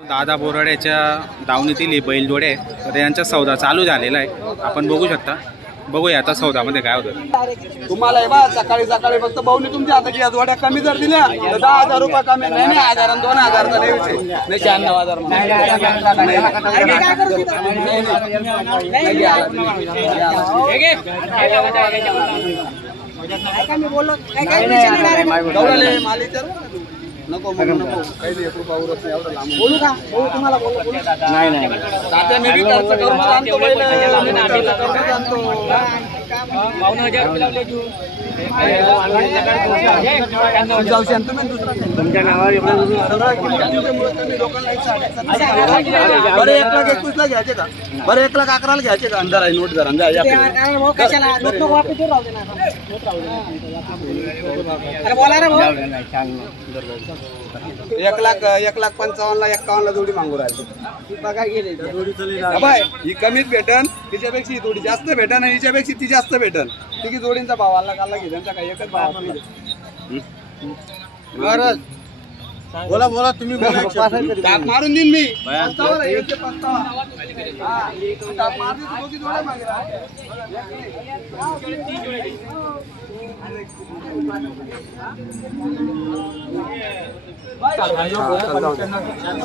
दादा बोराड्याच्या दावणीतील बैलजोडे आहे तर यांचा सौदा चालू झालेला आहे. आपण बघू शकता. बघूया आता सौदामध्ये काय होतं. तुम्हाला आहे बा सकाळी सकाळी फक्त भाऊनी तुमच्या हाताची या जोड्या कमी जर दिल्या तर 10,000 रुपये कमी. नाही 1000 आणि 2000 नाही विषय नाही 96,000 नको नको काही 1 रुपया उरत नाही. एवढं लांब बोलू का तुम्हाला नाही नाही तात्या मी खर्च करून आणतो बैल खर्च करून आणतो. 52,000 लावले तू तुमच्या नावावर बरं 1,21,000 ला घ्यायचे का? बरं 1,11,000 ला घ्यायचे का? अंधार आहे नोट जरा 1,55,000 ला 51 ला जोडी मागू राहिली. ही कमीच भेटन तिच्यापेक्षा ही थोडी जास्त भेटन आणि हिच्यापेक्षा ती जास्त भेटन. तिघी जोडींचा भाव आला काढला की त्यांचा काही एकच भाव. बोला बोला तुम्ही मारून देईन मी.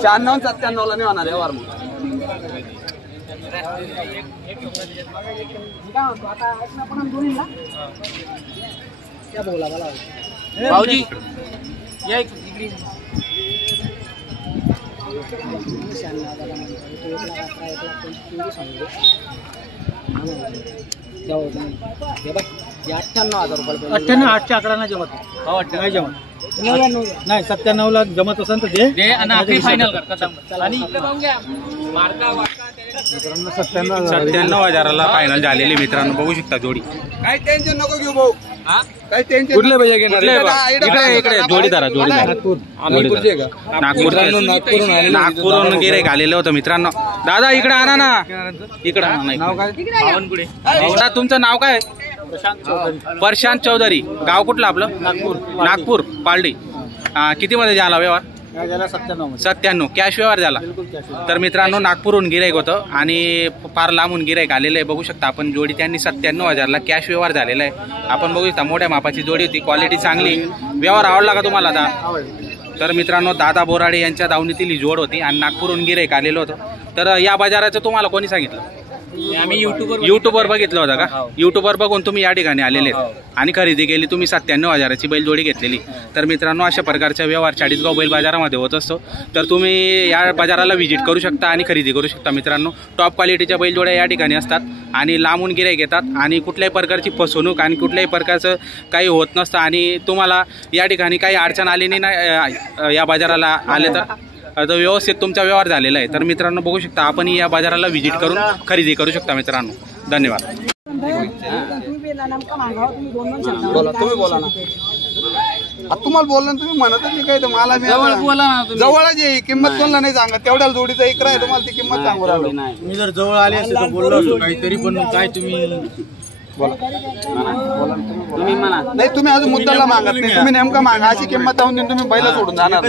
शहाण्णव 97 ला नाही होणार व्यवहार मग. भाऊजी या ₹98,000 8च्या आकडा नाही जमत. नाही जमत नाही 97 ला जमत असेल तर दे आणि आखरी फायनल कर. आणि इकडे जाऊन घ्या मार्का 97,000ला फायनल झालेली मित्रांनो. बघू शकता जोडी. काय टेन्शन नको घेऊ भाऊ. काय टेन्शन कुठले भैया घेणार? इकडे जोडीदार नागपूरहून गिऱ्हाईक आलेलं होतं मित्रांनो. दादा इकडे आणा ना. इकडे तुमचं नाव काय? प्रशांत चौधरी. गाव कुठलं आपलं? नागपूर पालडी. किती मध्ये झाला व्यवहार? 97 कॅश व्यवहार झाला. तर मित्रांनो नागपूरहून गिऱ्हाईक होतं आणि फार लांबून गिऱ्हाईक आलेलं आहे. बघू शकता आपण जोडी त्यांनी 97,000ला कॅश व्यवहार झालेला आहे. आपण बघू शकता मोठ्या मापाची जोडी होती. क्वालिटी चांगली. व्यवहार आवडला का तुम्हाला? तर मित्रांनो दादा बोराडे यांच्या दावणीतील ही जोड होती आणि नागपूरहून गिऱ्हाईक आलेलं होतं. तर या बाजाराचं तुम्हाला कोणी सांगितलं? आम्ही युट्यूबवर बघितलं होतं का? युट्यूबवर बघून तुम्ही या ठिकाणी आलेले आणि खरेदी केली. तुम्ही 97,000ची बैलजोडी घेतलेली. तर मित्रांनो अशा प्रकारचा व्यवहार चाळीसगाव बैल बाजारामध्ये होत असतो. तर तुम्ही या बाजाराला व्हिजिट करू शकता आणि खरेदी करू शकता. मित्रांनो टॉप क्वालिटीच्या बैलजोड्या या ठिकाणी असतात आणि लांबून गिऱ्हाईक येतात आणि कुठल्याही प्रकारची फसवणूक आणि कुठल्याही प्रकारचं काही होत नसतं. आणि तुम्हाला या ठिकाणी काही अडचण आली नाही या बाजाराला आले तर व्यवस्थित तुमचा व्यवहार झालेला आहे. तर मित्रांनो बघू शकता आपण या बाजाराला व्हिजिट करून खरेदी करू शकता. मित्रांनो धन्यवाद. तुम्ही बोला ना. तुम्हाला बोलला तुम्ही म्हणत नाही काय? तर मला जवळच आहे. किंमत कोणाला नाही सांगत. तेवढ्या जोडीचा इकरा आहे. तुम्हाला ती किंमत सांगू राहिलो. मी जर जवळ आले असते तर बोललो असतो काहीतरी. पण काय तुम्ही तुम्ही म्हणा नाही. तुम्ही अजून मुद्द्याला मागत नाही. तुम्ही नेमका मागा अशी किंमत लावून देऊन तुम्ही बैल सोडून जाणार.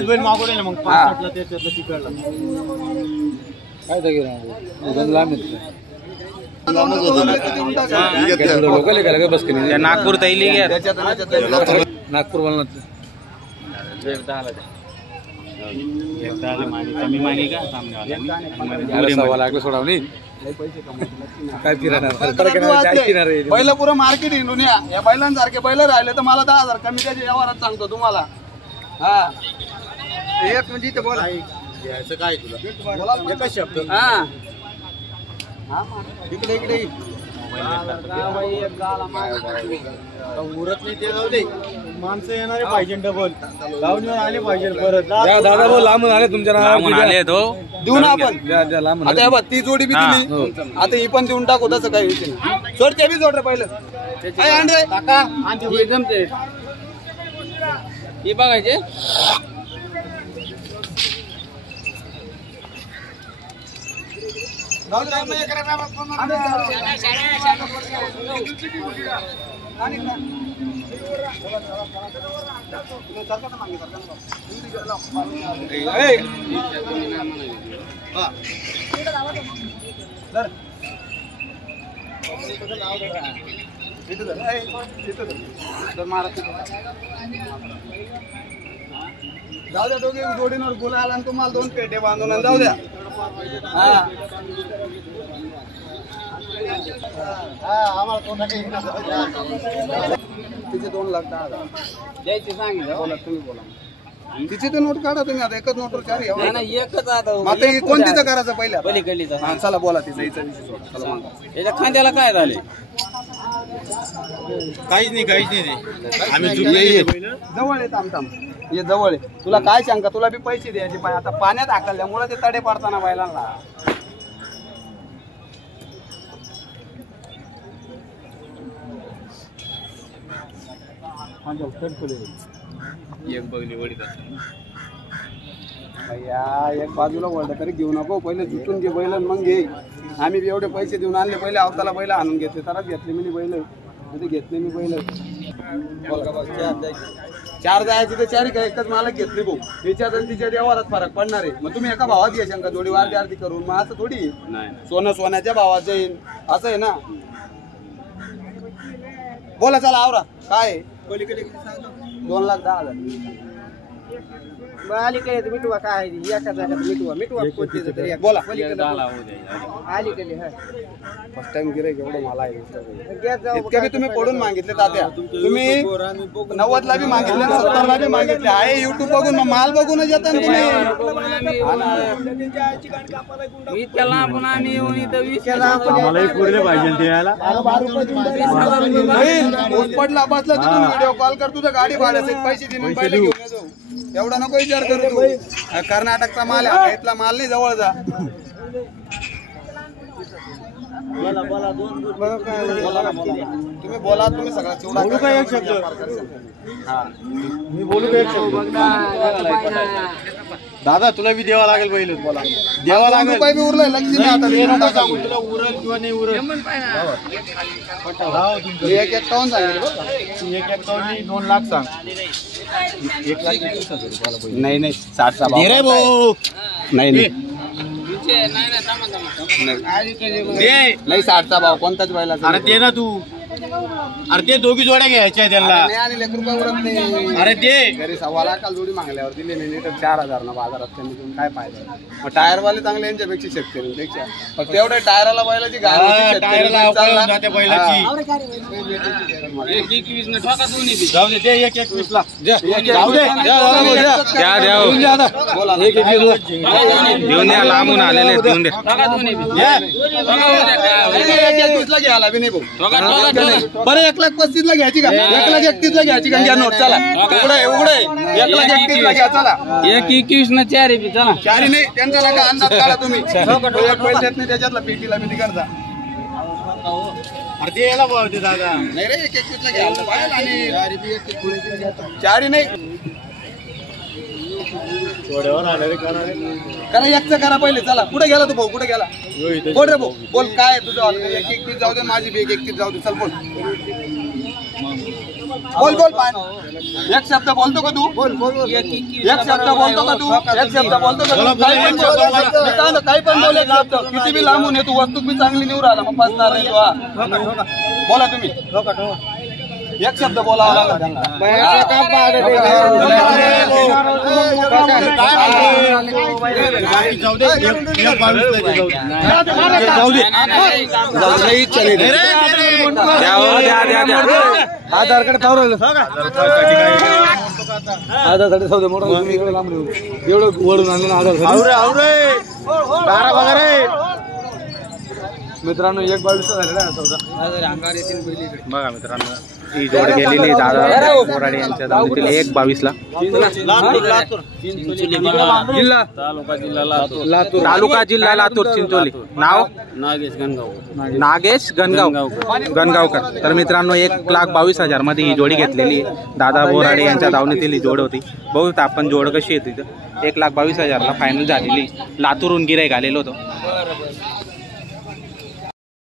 नागपूर तैली नागपूर बोलणार कमी मागे का सोडा काय पहिलं पुरं मार्केट हिंडून या बैलांसारखे बैल राहिले तर मला 10,000 कमी त्याच्या व्यवहारात सांगतो तुम्हाला. हा एक म्हणजे इथे बोला काय तुला एकच शब्द. हा इकडे इकडे उरत नाही ते जाऊ दे. माणसं येणारे पाहिजे डबल लावून आले पाहिजे. परत दादा भाऊ लांबून आले तुमच्या लांबून आले तो देऊ ना आपण. आता बघ ती जोडी बी दिली. आता ही पण देऊन टाकू. तसं काही विषय नाही. सोड ते बी जोड रे पहिलं. एकदम ते हे बघायचे. आणि जाऊ द्या दोघे जोडीवर बोलायला आणि तुम्हाला 2 पेटे बांधून आणि जाऊ द्या. हा तिचे 2,10,000 द्यायचे सांगितलं. बोला तुम्ही बोला. तिची तर नोट काढा तुम्ही आता एकच नोटवर 4 घ्या. नाही एकच आता कोणतीचं करायचं पहिल्या पलीकडलीचा. हा चला बोला तिचा हिचा विषय सोडा. चला मग याच्या खांद्याला काय झाले? काहीच नाही आम्ही जवळ येत आमताम ये जवळ आहे. तुला काय शंका? तुला बी पैसे द्यायचे पाय आता पाण्यात हाकलल्यामुळे ते तडे पाडताना बैलांना. एक बघली वडीत भैया एक बाजूला वळलं तरी घेऊ नको. पहिले जुटून घे बैल मग घे. आम्ही एवढे पैसे देऊन आणले पहिले अवताला बैल आणून घेतले तरच घेतले मी बैल घेतले मी बैल. 4 जायचे तर 4 काय एकच मालक घेतली भाऊ. तिच्यात आणि तिच्या व्यवहारात फरक पडणार आहे. मग तुम्ही एका भावात घ्या शंका जोडी वारती आरती करून. मग असं थोडी सोनं सोन्याच्या भावात जाईल असं आहे ना. बोला चला आवरा काय 2,10,000 अलीकडे मिठवा काय एका जागा मिठवा बोला अलीकडे फर्स्ट टाइम गिराईक एवढं मला इतक्या बी तुम्ही पडून मागितले तात्या. तुम्ही 90ला बी मागितले 70ला बी मागितले आहे. युट्यूब बघून मग माल बघूनच येतात तुम्ही. पडला बसला तुम्ही व्हिडिओ कॉल कर तुझं गाडी भाड्याचे पैसे देऊन पहिले घेऊन जाऊ. एवढा नको विचार करू तू. कर्नाटकचा माल आहे इथला माल नाही जवळ जा. तुम्ही बोला तुम्ही सगळा चिवडा बोलू का एक शब्द? मी बोलू का एक शब्द? दादा तुला बी द्यावा लागेल पहिले. बोला द्यावा लागेल. रुपये बी उरलाय लक्ष नाही आता सांगू तुला उरल किंवा नाही उरल. 1,51 सांगितलं. 1,51 2 लाख सांग. 1,20,000 नाही नाही 60चा भाव रे भाऊ. नाही नाही 60चा भाव कोणताच बैला. अरे ते ना तू. अरे ते दोघी जोड्या घ्यायच्या त्यांना. ₹1 उरत नाही. अरे ते घरी 1.25 लाखाला जोडी मागल्यावर दिले नाही तर 4,000 ना बाजारात त्यांनी देऊन काय फायदा. मग टायरवाले चांगले यांच्यापेक्षा शेतकऱ्यांपेक्षा. फक्त एवढ्या टायराला बैलाची लांबून आलेले देऊन दे. 1,21 ला घ्यायला बी नाही भाऊ. बरं 1,35,000 ला घ्यायची का? 1,31,000 ला घ्यायची का? घ्या नोट चला. उघडे 1,31,000 ला घ्या चला. 1,21 ना 4 आहे चला. 4 नाही त्यांचा नका अंदाज काढा तुम्ही. पैसे नाही त्याच्यातला पेटीला मी करता. अरे ते याला भाव दे दादा. नाही रे 1,21 ला घ्यायला पाहिजे. आणि 4 नाही करा. एकचं करा पहिले चला. कुठे गेला तू भाऊ? कुठे गेला? बोल रे भाऊ बोल काय तुझं? 1,31 जाऊ दे माझी बी 1,31 जाऊ दे. चल बोल बोल बोल पाय. एक शब्द बोलतो का तू? बोल बोल. एक शब्द बोलतो का तू? एक शब्द बोलतो का तू? काही पण बोल. एक शब्द किती बी लांबून आहे तू. वस्तू बी चांगली निवड आला मग फसणार नाही तू. बोला तुम्ही एक शब्द बोलावा लागला त्यांना. आधार कार्ड एवढं वडून आणलं आधार मित्रांनो 1,22 झालेला आहे सौदा. बघा मित्रांनो ही जोड गेलेली दादा बोराडे यांच्या दावणीतील 1,22 ला. तालुका जिल्हा लातूर चिंचोली. नाव नागेश गणगावकर. तर मित्रांनो 1,22,000 मध्ये ही जोडी घेतलेली दादा बोराडे यांच्या दावणीतील ही जोड होती. बहुत आपण जोड कशी येते 1,22,000 ला फायनल झालेली. लातूरहून गिराईक आलेलो होतो.